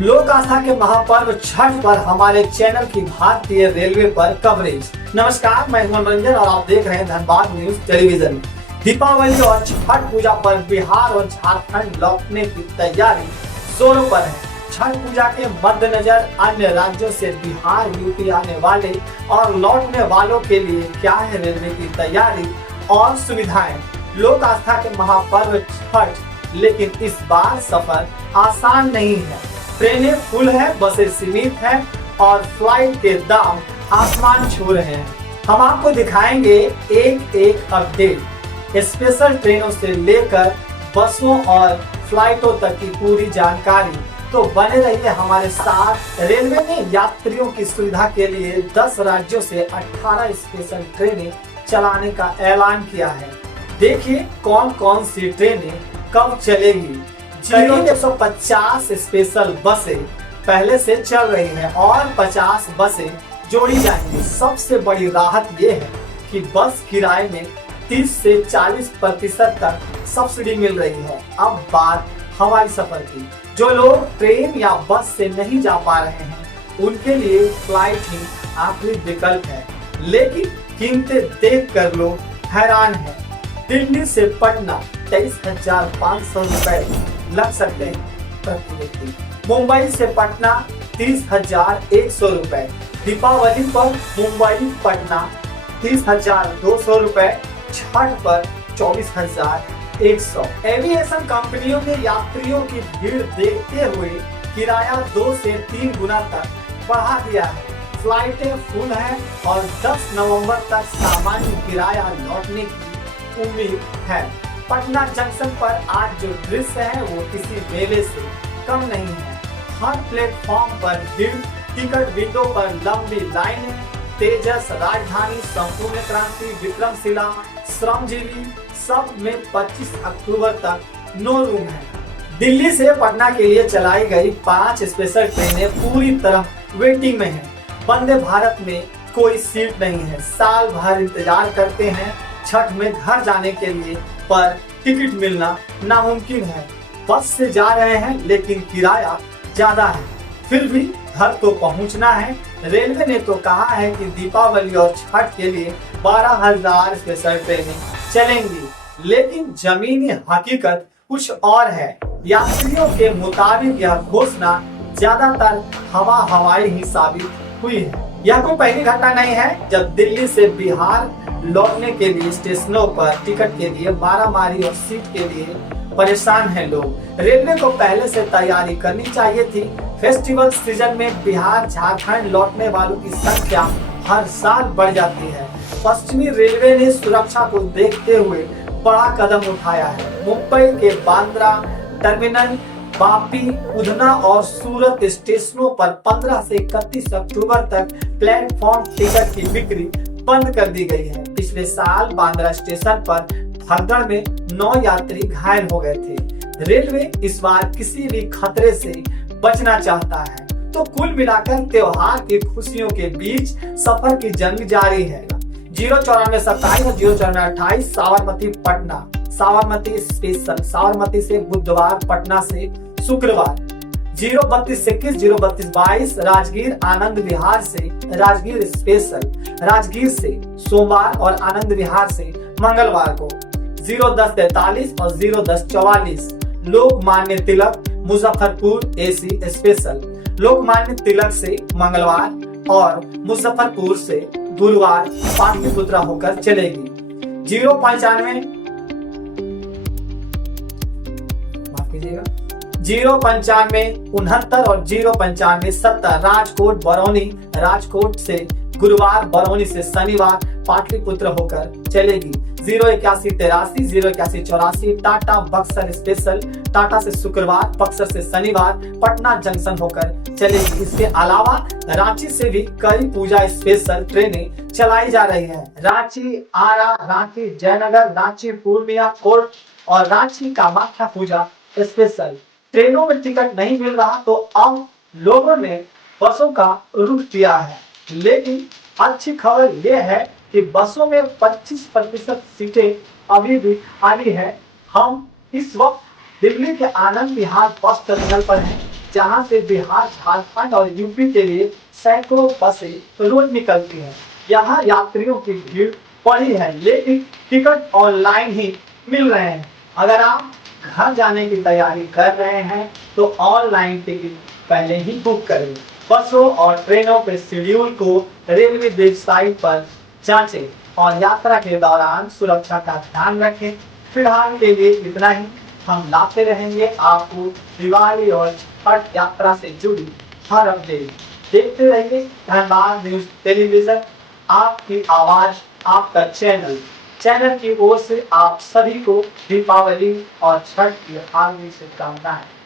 लोक आस्था के महापर्व छठ पर हमारे चैनल की भारतीय रेलवे पर कवरेज। नमस्कार, मैं मनोरंजन और आप देख रहे हैं धनबाद न्यूज टेलीविजन। दीपावली और छठ पूजा पर बिहार और झारखंड लौटने की तैयारी जोरों पर है। छठ पूजा के मद्देनजर अन्य राज्यों से बिहार यूपी आने वाले और लौटने वालों के लिए क्या है रेलवे की तैयारी और सुविधाएं। लोक आस्था के महापर्व छठ, लेकिन इस बार सफर आसान नहीं है। ट्रेनें फुल है, बसें सीमित हैं और फ्लाइट के दाम आसमान छू रहे हैं। हम आपको दिखाएंगे एक एक अपडेट, स्पेशल ट्रेनों से लेकर बसों और फ्लाइटों तक की पूरी जानकारी। तो बने रहिए हमारे साथ। रेलवे ने यात्रियों की सुविधा के लिए 10 राज्यों से 18 स्पेशल ट्रेनें चलाने का ऐलान किया है। देखिए कौन कौन सी ट्रेनें कब चलेगी। 150 स्पेशल बसें पहले से चल रही हैं और 50 बसें जोड़ी जाएंगी। सबसे बड़ी राहत ये है कि बस किराए में 30 से 40% तक सब्सिडी मिल रही है। अब बात हवाई सफर की। जो लोग ट्रेन या बस से नहीं जा पा रहे हैं उनके लिए फ्लाइट ही आखिरी विकल्प है, लेकिन कीमतें देख कर लोग हैरान हैं। दिल्ली से पटना 23,500 रुपए लग सकते हैं प्रति व्यक्ति। मुंबई से पटना 30,100 रुपए। दीपावली पर मुंबई पटना 30,200 रुपए, छठ पर 24,100। एविएशन कंपनियों ने यात्रियों की भीड़ देखते हुए किराया 2 से 3 गुना तक बढ़ा दिया है। फ्लाइटें फुल हैं और 10 नवंबर तक सामान्य किराया लौटने की उम्मीद है। पटना जंक्शन पर आज जो दृश्य है वो किसी मेले से कम नहीं है। हर प्लेटफॉर्म पर भीड़, टिकट विंडो पर लंबी लाइनें। तेजस, राजधानी, संपूर्ण क्रांति, विक्रमशिला, श्रमजीवी सब में 25 अक्टूबर तक नो रूम है। दिल्ली से पटना के लिए चलाई गई 5 स्पेशल ट्रेनें पूरी तरह वेटिंग में है। वंदे भारत में कोई सीट नहीं है। साल भर इंतजार करते हैं छठ में घर जाने के लिए, पर टिकट मिलना नामुमकिन है। बस से जा रहे हैं लेकिन किराया ज्यादा है, फिर भी घर तो पहुंचना है। रेलवे ने तो कहा है कि दीपावली और छठ के लिए 12,000 स्पेशल ट्रेनें चलेंगी, लेकिन जमीनी हकीकत कुछ और है। यात्रियों के मुताबिक यह घोषणा ज्यादातर हवाई ही साबित हुई है। यह कोई पहली घटना नहीं है जब दिल्ली से बिहार लौटने के लिए स्टेशनों पर टिकट के लिए मारामारी और सीट के लिए परेशान हैं लोग। रेलवे को पहले से तैयारी करनी चाहिए थी। फेस्टिवल सीजन में बिहार झारखंड लौटने वालों की संख्या हर साल बढ़ जाती है। पश्चिमी रेलवे ने सुरक्षा को देखते हुए बड़ा कदम उठाया है। मुंबई के बांद्रा टर्मिनल, वापी, उधना और सूरत स्टेशनों पर 15 से 31 अक्टूबर तक प्लेटफॉर्म टिकट की बिक्री बंद कर दी गई है। पिछले साल बांद्रा स्टेशन पर भगदड़ में 9 यात्री घायल हो गए थे। रेलवे इस बार किसी भी खतरे से बचना चाहता है। तो कुल मिलाकर त्योहार की खुशियों के बीच सफर की जंग जारी है। 09427 और 09428 साबरमती पटना, साबरमती स्पेशल, साबरमती से बुधवार, पटना से शुक्रवार। 03221, 03222 राजगीर आनंद विहार से राजगीर स्पेशल, राजगीर से सोमवार और आनंद विहार से मंगलवार को। 01043 और 01044 लोकमान्य तिलक मुजफ्फरपुर एसी स्पेशल, लोकमान्य तिलक से मंगलवार और मुजफ्फरपुर से गुरुवार पाटलिपुत्र होकर चलेगी। 095 09569 और 09570 राजकोट बरौनी, राजकोट से गुरुवार, बरौनी से शनिवार पाटलिपुत्र होकर चलेगी। 08183, 08184 टाटा बक्सर स्पेशल, टाटा से शुक्रवार, बक्सर से शनिवार पटना जंक्शन होकर चलेगी। इसके अलावा रांची से भी कई पूजा स्पेशल ट्रेनें चलाई जा रही हैं। रांची आरा, रांची जयनगर, रांची पूर्णिया कोर्ट और रांची कामाख्या पूजा स्पेशल। ट्रेनों में टिकट नहीं मिल रहा तो अब लोगों ने बसों का रुख किया है, लेकिन अच्छी खबर यह है कि बसों में 25% सीटें अभी भी खाली है। हम इस वक्त दिल्ली के आनंद विहार बस टर्मिनल पर हैं। जहां से बिहार, झारखंड और यूपी के लिए सैकड़ों बसें रोज निकलती हैं। यहाँ यात्रियों की भीड़ बढ़ी है, लेकिन टिकट ऑनलाइन ही मिल रहे हैं। अगर आप घर जाने की तैयारी कर रहे हैं तो ऑनलाइन टिकट पहले ही बुक करें। बसों और ट्रेनों के शेड्यूल को रेलवे वेबसाइट पर जांचें और यात्रा के दौरान सुरक्षा का ध्यान रखें। फिलहाल के लिए इतना ही। हम लाते रहेंगे आपको दिवाली और छठ यात्रा से जुड़ी हर अपडेट। देखते रहिए धनबाद न्यूज टेलीविजन, आपकी आवाज, आपका चैनल। चैनल की ओर से आप सभी को दीपावली और छठ की हार्दिक शुभकामनाएं।